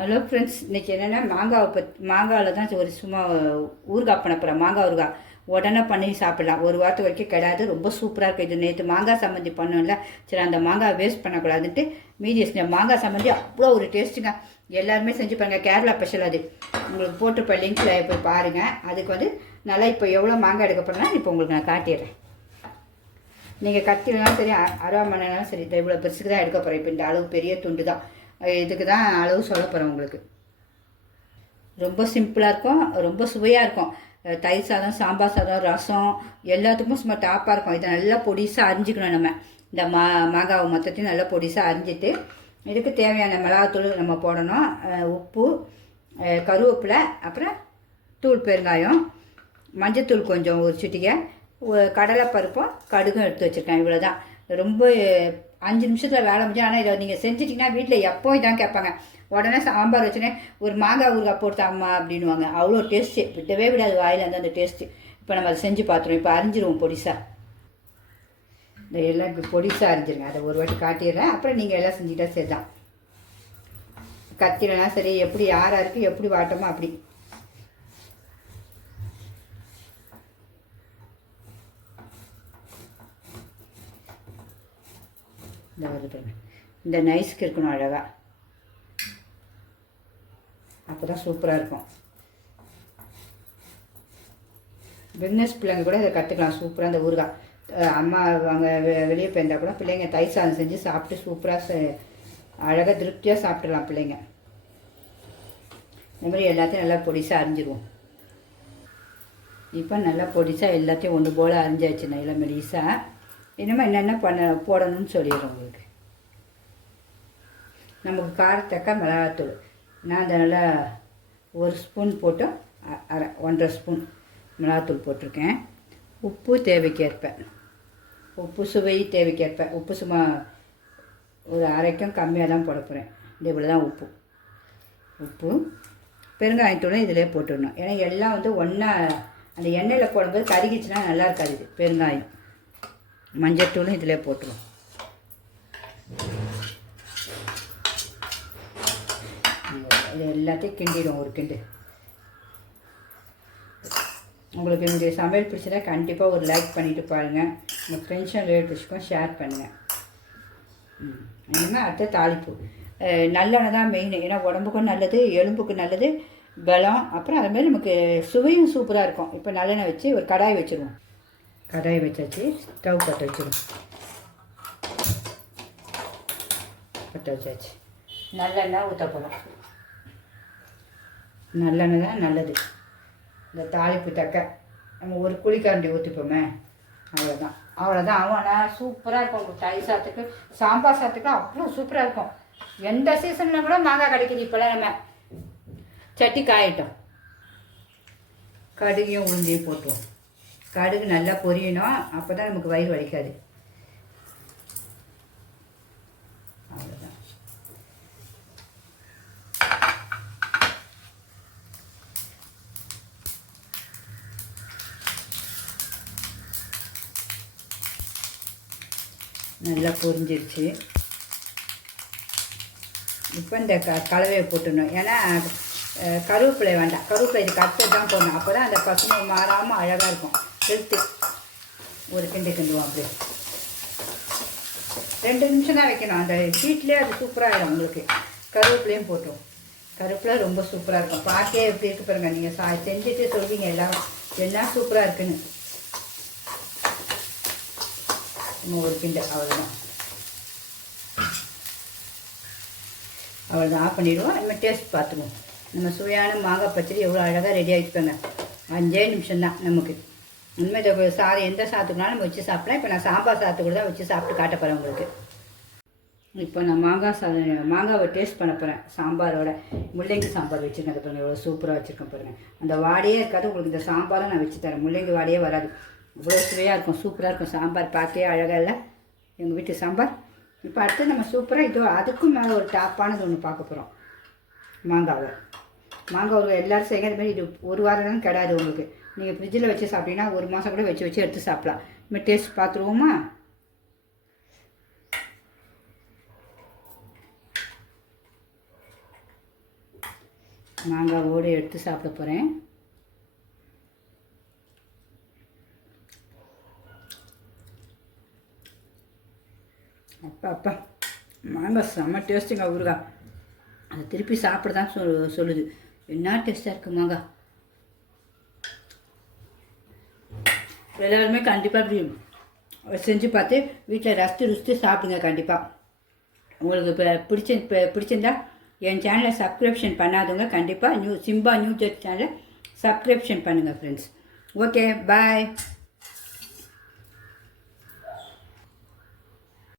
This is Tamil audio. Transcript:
ஹலோ ஃப்ரெண்ட்ஸ், இன்றைக்கி என்னென்னா மாங்காவில் தான் ஒரு சும்மா ஊறுகாய் பண்ண போகிறேன். மாங்காய் ஊறுகாய் உடனே பண்ணி சாப்பிட்லாம். ஒரு வாரத்து வரைக்கும் கிடையாது. ரொம்ப சூப்பராக இருக்குது. இது நேற்று மாங்காய் சம்மந்தி பண்ணோம்ல, சரி அந்த மாங்காய் வேஸ்ட் பண்ணக்கூடாதுன்ட்டு மீதி மாங்காய் சம்மந்தி அவ்வளோ ஒரு டேஸ்ட்டுங்க. எல்லாருமே செஞ்சு பாருங்கள். கேரளா ஸ்பெஷல் அது. உங்களுக்கு போட்டுருப்பேன் லிங்க்கில் போய் பாருங்கள். அதுக்கு நல்லா இப்போ எவ்வளோ மாங்காய் எடுக்க போகிறேன்னா இப்போ உங்களுக்கு நான் காட்டிடுறேன். நீங்கள் கத்தினாலும் சரி, அருவாமனைனாலும் சரி, இவ்வளோ பெருசுக்கு தான் எடுக்க போகிறேன். இப்போ இந்த அளவு பெரிய துண்டு தான். இதுக்கு தான் அளவு சொல்ல போகிறேன் உங்களுக்கு. ரொம்ப சிம்பிளாக இருக்கும், ரொம்ப சுவையாக இருக்கும். தயிர் சாதம், சாம்பார் சாதம், ரசம் எல்லாத்துக்கும் சும்மா டாப்பாக இருக்கும். இதை நல்லா பொடிசாக அரிஞ்சிக்கணும். நம்ம இந்த மாங்காவை மொத்தத்தையும் நல்லா பொடிசாக அரிஞ்சிட்டு இதுக்கு தேவையான மிளகாத்தூள் நம்ம போடணும். உப்பு, கருவேப்பிலை, அப்புறம் தூள் பெருங்காயம், மஞ்சத்தூள் கொஞ்சம் ஒரு சிட்டிகை, கடலைப்பருப்பும் கடுகும் எடுத்து வச்சுருக்கேன். இவ்வளோ தான். ரொம்ப 5 நிமிஷத்தில் வேலை முடியும். ஆனால் இதை நீங்கள் செஞ்சிட்டிங்கன்னா வீட்டில் எப்போ இதான் கேட்பாங்க. உடனே சாம்பார் வச்சுனே ஒரு மாங்காய் ஊறுகாய் போட்டாம்மா அப்படின்வாங்க. அவ்வளோ டேஸ்ட்டு, விடவே விடாது வாயில் அந்த டேஸ்ட்டு. இப்போ நம்ம அதை செஞ்சு பார்த்துருவோம். இப்போ அரிஞ்சிருவோம் பொடிசாக. இந்த எல்லாம் இப்போ பொடிசாக அரிஞ்சிருங்க. அதை ஒரு வாட்டி காட்டிடுறேன். அப்புறம் நீங்கள் எல்லாம் செஞ்சுட்டா சரிதான். கத்திரனா சரி, எப்படி யாராருக்கு எப்படி வாட்டமோ அப்படி. இந்த வருது பாருங்க. இந்த நைஸ்க்கு இருக்கணும் அழகாக. அப்போ தான் சூப்பராக இருக்கும். பிஸ்னஸ் பிள்ளைங்க கூட இதை கற்றுக்கலாம் சூப்பராக. இந்த ஊறுகாய் அம்மா அவங்க வெளியே போயிருந்தால் கூட பிள்ளைங்க தயிர் சாதம் செஞ்சு சாப்பிட்டு சூப்பராக அழகாக திருப்தியாக சாப்பிட்றலாம் பிள்ளைங்க. இந்த மாதிரி எல்லாத்தையும் நல்லா பொடிசாக அரிஞ்சிடுவோம். இப்போ நல்லா பொடிசாக எல்லாத்தையும் ஒன்று போல் அரிஞ்சாச்சு. நல்லா மெலிசாக இனிமேல் என்னென்ன போடணும்னு சொல்லிடுறோம் உங்களுக்கு. நமக்கு காரத்தக்க மிளகாத்தூள் நான் அதை நல்லா 1 ஸ்பூன் போட்டு 1.5 ஸ்பூன் மிளகாத்தூள் போட்டிருக்கேன். உப்பு தேவைக்கேற்ப, உப்பு சுவை தேவைக்கேற்ப. உப்பு சும்மா ஒரு அரைக்கும் கம்மியாக தான் போட போகிறேன். இவ்வளோ தான் உப்பு. பெருங்காயத்தூளும் இதிலே போட்டுடணும். ஏன்னா எல்லாம் ஒன்றா அந்த எண்ணெயில் போடும்போது கருகிச்சுன்னா நல்லா இருக்காது. இது பெருங்காயம், மஞ்சத்தூளும் இதில் போட்டுருவோம். இது எல்லாத்தையும் கிண்டிடுவோம் ஒரு கிண்டு. உங்களுக்கு என்னுடைய சமையல் பிடிச்சதா கண்டிப்பாக ஒரு லைக் பண்ணிவிட்டு பாருங்கள். உங்கள் ஃப்ரெண்ட்ஸும் ரிலேட்டிவ்ஸ்க்கும் ஷேர் பண்ணுங்கள். இனிமேல் அடுத்த தாளிப்பு. நல்லெண்ணெய் தான் மெயின். ஏன்னா உடம்புக்கும் நல்லது, எலும்புக்கு நல்லது, பலம். அப்புறம் அதுமாதிரி நமக்கு சுவையும் சூப்பராக இருக்கும். இப்போ நல்லெண்ணெய் வச்சு ஒரு கடாய் வச்சுருவோம். கடாய் வச்சாச்சு. ஸ்டவ் பற்ற வச்சிடும். பற்ற வச்சாச்சு. நல்லெண்ணெய் ஊற்ற போகிறோம். நல்லெண்ணெய் தான் நல்லது. இந்த தாளிப்பு தக்க நம்ம ஒரு குழிக்கரண்டி ஊற்றிப்போமே, அவ்வளோதான். ஆனால் சூப்பராக இருக்கும். உங்களுக்கு தயிர் சாதத்துக்கு, சாம்பார் சாதத்துக்கு அவ்வளோ சூப்பராக இருக்கும். எந்த சீசனில் கூட மாங்காய் கிடைக்கிது. இப்போலாம் நம்ம சட்டி காயட்டும். கடுகையும் உளுந்தையும் போட்டுவோம். கடுகு நல்லா பொரியணும். அப்போ தான் நமக்கு வயிறு வலிக்காது. அவ்வளோதான். நல்லா பொரிஞ்சிருச்சு. இப்போ இந்த கலவையை போட்டுடணும். ஏன்னா கருவேப்பிலை வேண்டாம். கருவேப்பிலை இது கட்டு தான் போடணும். அப்போ தான் அந்த பசுமை மாறாமல் அழகாக இருக்கும். எடுத்து ஒரு கிண்டு கிண்டுவோம். அப்படியே 2 நிமிஷம் தான் வைக்கணும். அந்த ஹீட்லேயே அது சூப்பராகிடும் உங்களுக்கு. கருவேப்பிலையும் போட்டுரும். கருவேப்பிலை ரொம்ப சூப்பராக இருக்கும். பார்க்கே எப்படி இருக்கு பாருங்க. நீங்கள் செஞ்சுட்டு சொல்வீங்க எல்லாம் சூப்பராக இருக்குன்னு. நம்ம ஒரு கிண்டு அவ்வளோதான் ஆஃப் பண்ணிவிடுவோம். நம்ம டேஸ்ட் பார்த்துக்குவோம். நம்ம சுவையான மாங்காய் பச்சடி எவ்வளோ அழகாக ரெடி ஆகிட்டுப்பாங்க. 5 நிமிஷம் தான் நமக்கு. உண்மை இதை சாதம் எந்த சாதத்துக்குனாலும் நம்ம வச்சு சாப்பிடலாம். இப்போ நான் சாம்பார் சாதத்துக்கு கூட தான் வச்சு சாப்பிட்டு காட்ட போகிறேன் உங்களுக்கு. இப்போ நான் மாங்காவை டேஸ்ட் பண்ண போகிறேன். சாம்பாரோட முள்ளங்கி சாம்பார் வச்சுருக்கேன் பாருங்கள். எவ்வளோ சூப்பராக வச்சுருக்கேன் பாருங்கள். அந்த வாடையே இருக்காது உங்களுக்கு. இந்த சாம்பாரும் நான் வச்சு தரேன். முள்ளங்கி வாடையே வராது. இவ்வளோ சுவையாக இருக்கும். சூப்பராக இருக்கும். சாம்பார் பார்க்கவே அழகாக இல்லை எங்கள் வீட்டு சாம்பார். இப்போ அடுத்து நம்ம சூப்பராக அதுக்கும் மேலே ஒரு டாப்பானது ஒன்று பார்க்க போகிறோம். மாங்காய் ஒரு எல்லோரும் செய்கிற மாதிரி இது ஒரு வாரம் தான் கிடையாது உங்களுக்கு. நீங்கள் ஃப்ரிட்ஜில் வச்சு சாப்பிட்டீங்கன்னா 1 மாதம் கூட வச்சு எடுத்து சாப்பிட்லாம். நம்ம டேஸ்ட் பார்த்துருவோமா? மாங்காவோடு எடுத்து சாப்பிட போகிறேன். அப்பா அப்பா மாங்காய் செம்ம டேஸ்ட்டுங்க ஊறுகாய். அதை திருப்பி சாப்பிட தான் சொல்லுது. என்ன டேஸ்ட்டாக இருக்குது மாங்காய். எல்லாருமே கண்டிப்பாக இப்படி செஞ்சு பார்த்து வீட்டில் ரசித்து சாப்பிடுங்க கண்டிப்பாக. உங்களுக்கு இப்போ பிடிச்சிருந்தா என் சேனலை சப்ஸ்கிரிப்ஷன் பண்ணாதவங்க கண்டிப்பாக சிம்பா நியூ ஜெட் சேனலை சப்ஸ்கிரிப்ஷன் பண்ணுங்கள் ஃப்ரெண்ட்ஸ். Okay bye.